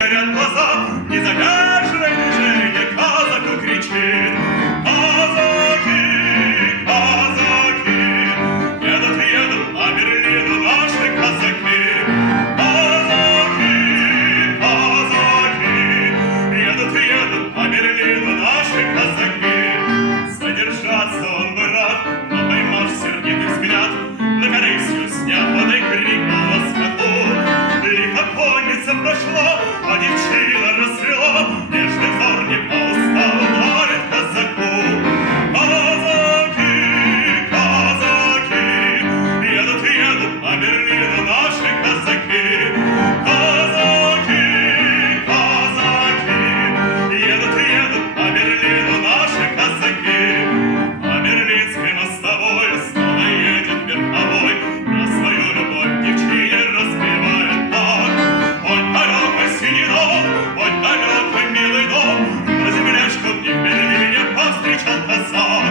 горят глаза, незадержанное движение, казаку кричит: казаки, казаки, едут по Берлину наши казаки. Казаки, казаки, едут по Берлину наши казаки. Задержаться он бы рад, но поймав сердитый взгляд, на Корейскую снятый крикнул на скаку: лихо конница прошла, а девчина расцвела, нежный взор не по уставу дарит казаку. Казаки, казаки, едут по Берлину наши казаки. Казаки, казаки, едут по Берлину наши казаки. По Берлинской мостовой снова едет верховой, про свою любовь девчине распевает так: ой, далеко синий дом, ой, далеко милый дом, на землячку мне в Берлине повстречал казак.